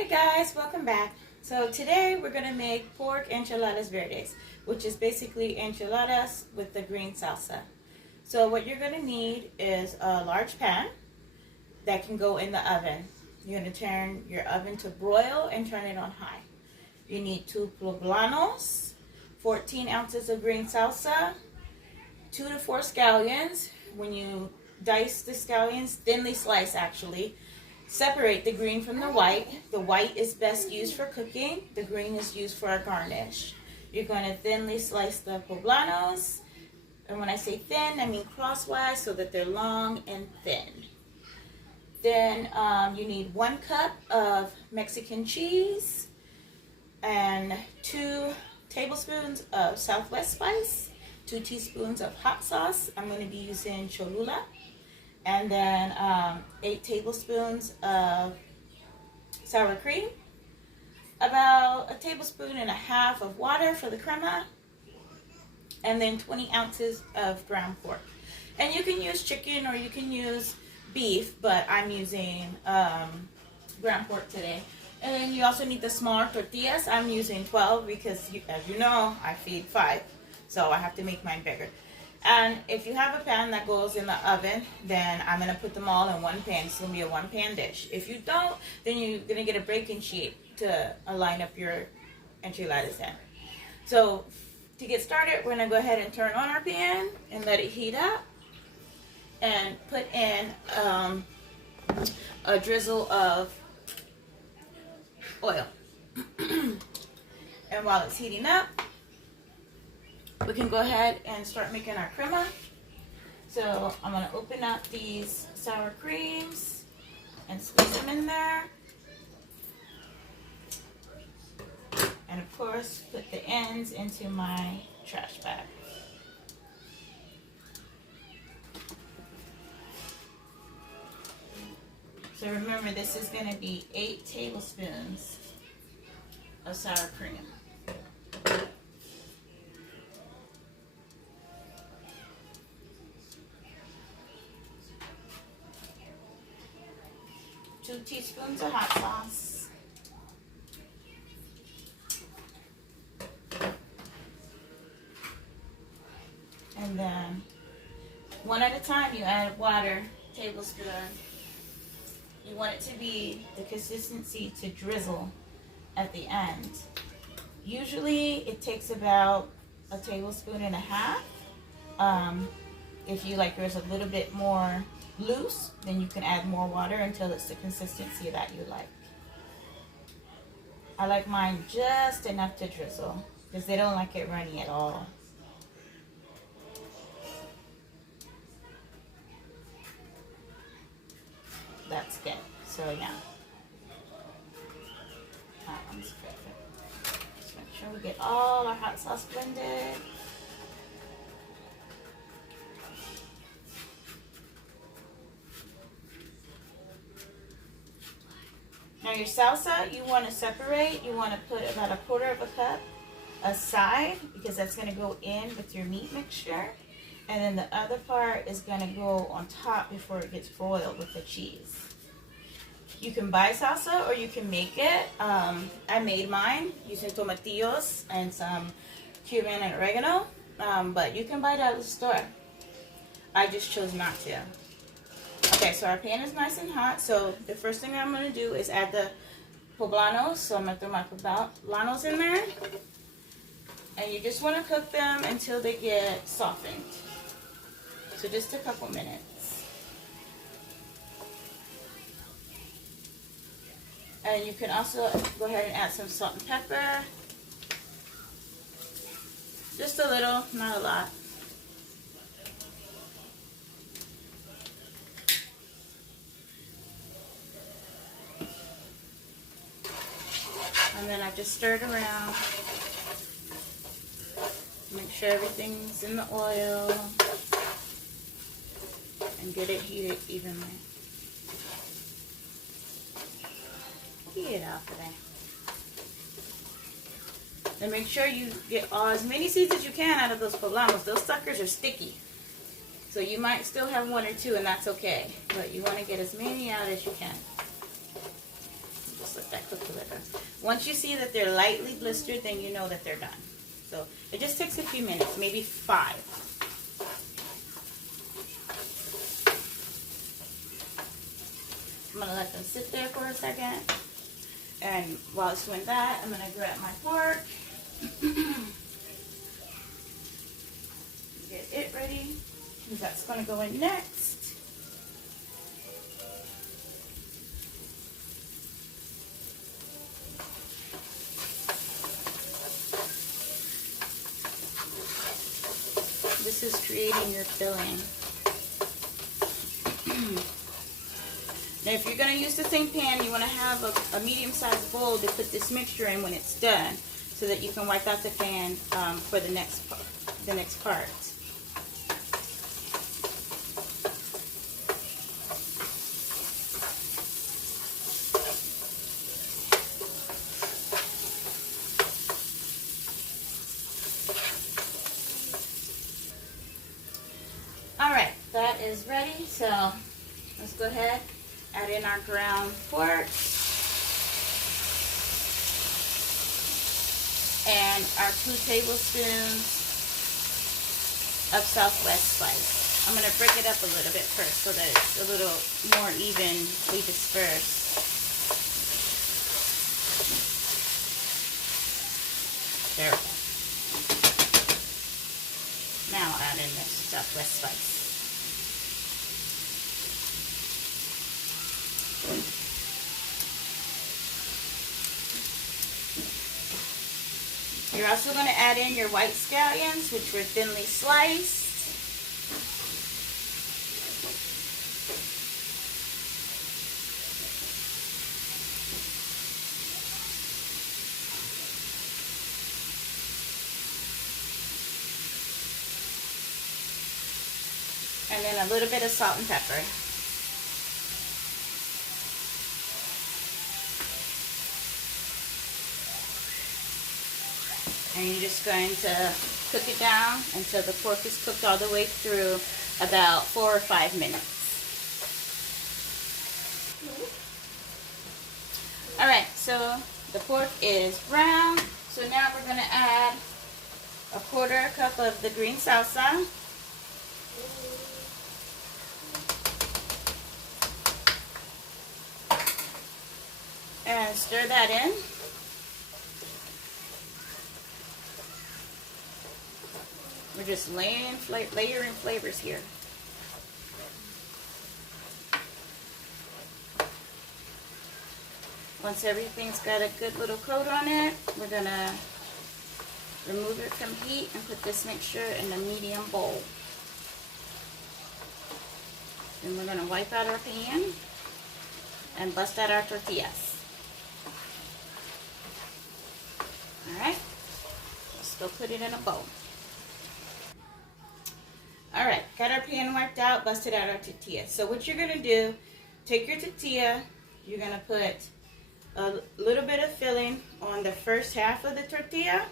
Hey guys, welcome back. So today we're going to make pork enchiladas verdes, which is basically enchiladas with the green salsa. So what you're going to need is a large pan that can go in the oven. You're going to turn your oven to broil and turn it on high. You need 2 poblanos, 14 ounces of green salsa, 2 to 4 scallions. When you dice the scallions, thinly slice actually, separate the green from the white. The white is best used for cooking. The green is used for a garnish. You're going to thinly slice the poblanos. And when I say thin, I mean crosswise so that they're long and thin. Then you need 1 cup of Mexican cheese and 2 tablespoons of Southwest spice, 2 teaspoons of hot sauce. I'm going to be using Cholula. And then 8 tablespoons of sour cream, about 1.5 tablespoons of water for the crema, and then 20 ounces of ground pork. And you can use chicken or you can use beef, but I'm using ground pork today. And then you also need the smaller tortillas. I'm using 12 because, as you know, I feed 5, so I have to make mine bigger. And if you have a pan that goes in the oven, then I'm going to put them all in one pan. It's going to be a 1-pan dish. If you don't, then you're going to get a baking sheet to line up your enchiladas in. So to get started, we're going to go ahead and turn on our pan and let it heat up. And put in a drizzle of oil. And while it's heating up, we can go ahead and start making our crema. So I'm going to open up these sour creams and squeeze them in there. And of course, put the ends into my trash bag. So remember, this is going to be 8 tablespoons of sour cream. 2 teaspoons of hot sauce, and then 1 at a time you add water, tablespoon. You want it to be the consistency to drizzle at the end. Usually it takes about 1.5 tablespoons. If you like yours a little bit more loose, then you can add more water until it's the consistency that you like. I like mine just enough to drizzle because they don't like it runny at all. That's good. So yeah, that one's perfect. Just make sure we get all our hot sauce blended. Now your salsa, you want to separate. You want to put about 1/4 cup aside because that's going to go in with your meat mixture. And then the other part is going to go on top before it gets broiled with the cheese. You can buy salsa or you can make it. I made mine using tomatillos and some cumin and oregano. But you can buy it at the store. I just chose not to. Okay, so our pan is nice and hot. So the first thing I'm going to do is add the poblanos. So I'm going to throw my poblanos in there. And you just want to cook them until they get softened. So just a couple minutes. And you can also go ahead and add some salt and pepper. Just a little, not a lot. And then I just stir it around. Make sure everything's in the oil. And get it heated evenly. Heat it out today. And make sure you get as many seeds as you can out of those poblanos. Those suckers are sticky. So you might still have 1 or 2 and that's okay. But you want to get as many out as you can. Just like that cooked a little. Once you see that they're lightly blistered, then you know that they're done. So it just takes a few minutes, maybe 5. I'm going to let them sit there for a second. And while it's doing that, I'm going to grab my pork. Get it ready. That's going to go in next. This is creating your filling. Now if you're going to use the same pan, you want to have a medium-sized bowl to put this mixture in when it's done, so that you can wipe out the pan for the next part. Alright, that is ready, so let's go ahead, add in our ground pork and our 2 tablespoons of Southwest spice. I'm going to break it up a little bit first so that it's a little more evenly dispersed. There we go. Now I'll add in this Southwest spice. You're also going to add in your white scallions, which were thinly sliced. And then a little bit of salt and pepper. And you're just going to cook it down until the pork is cooked all the way through, about 4 or 5 minutes. Alright, so the pork is brown. So now we're going to add a 1/4 cup of the green salsa. And stir that in. We're just layering flavors here. Once everything's got a good little coat on it, we're going to remove it from heat and put this mixture in a medium bowl. Then we're going to wipe out our pan and bust out our tortillas. Alright, let's go put it in a bowl. Alright, got our pan wiped out, busted out our tortilla. So what you're going to do, take your tortilla, you're going to put a little bit of filling on the first half of the tortilla.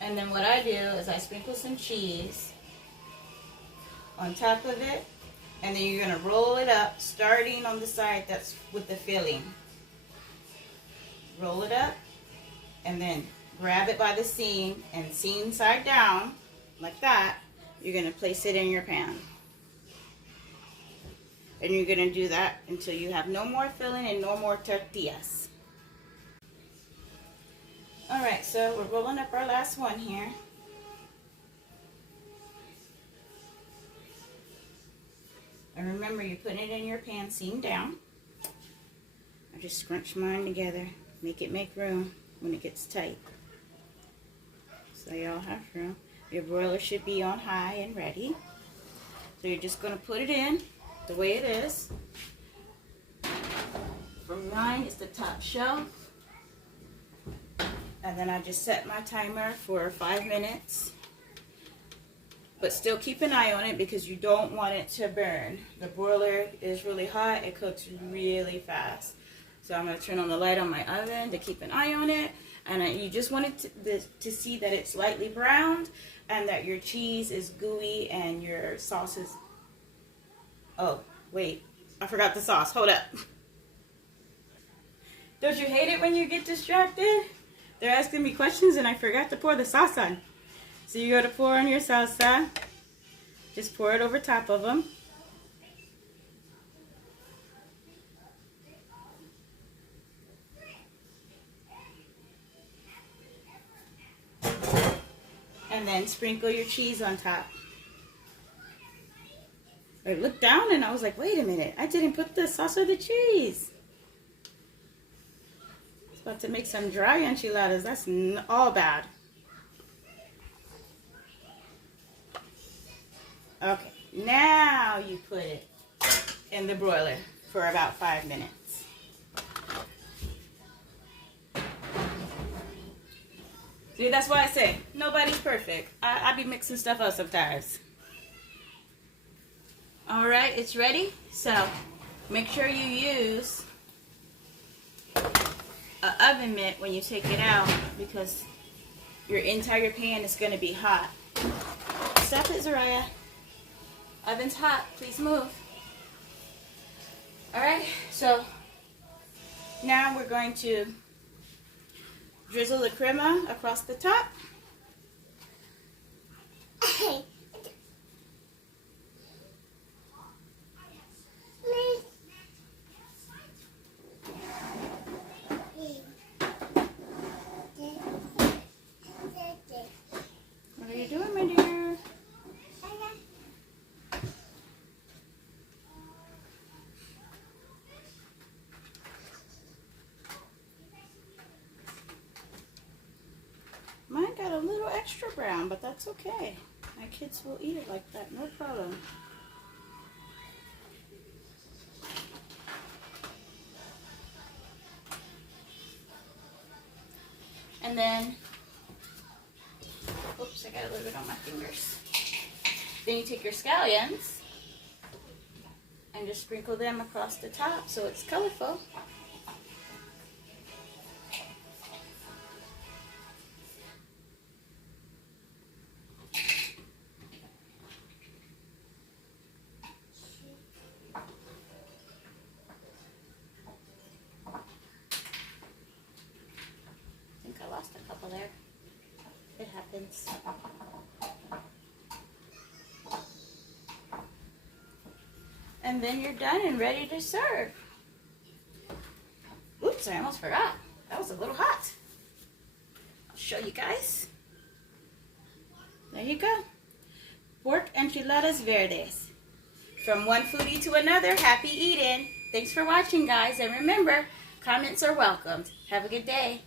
And then what I do is I sprinkle some cheese on top of it, and then you're going to roll it up, starting on the side that's with the filling. Roll it up, and then grab it by the seam, and seam side down, like that. You're going to place it in your pan. And you're going to do that until you have no more filling and no more tortillas. Alright, so we're rolling up our last one here. And remember, you're putting it in your pan seam down. I just scrunch mine together. Make it make room when it gets tight. So y'all have room. Your broiler should be on high and ready. So you're just going to put it in the way it is. For mine, it's the top shelf. And then I just set my timer for 5 minutes. But still keep an eye on it because you don't want it to burn. The broiler is really hot. It cooks really fast. So I'm going to turn on the light on my oven to keep an eye on it. And you just want it to see that it's lightly browned and that your cheese is gooey and your sauce is... Oh, wait. I forgot the sauce. Hold up. Don't you hate it when you get distracted? They're asking me questions and I forgot to pour the sauce on. So you go to pour on your salsa. Just pour it over top of them. And then sprinkle your cheese on top. I looked down and I was like, wait a minute, I didn't put the sauce or the cheese. I was about to make some dry enchiladas. That's all bad. Okay, now you put it in the broiler for about 5 minutes. See, that's why I say nobody's perfect. I be mixing stuff up sometimes. All right, it's ready. So make sure you use an oven mitt when you take it out because your entire pan is going to be hot. Stop it, Zariah. Oven's hot. Please move. All right, so now we're going to drizzle the crema across the top. What are you doing, my dear? Mine got a little extra brown, but that's okay. My kids will eat it like that, no problem. And then, oops, I got a little bit on my fingers. Then you take your scallions and just sprinkle them across the top so it's colorful. A couple there. It happens. And then you're done and ready to serve. Oops, I almost forgot. That was a little hot. I'll show you guys. There you go. Pork enchiladas verdes. From one foodie to another, happy eating. Thanks for watching, guys. And remember, comments are welcomed. Have a good day.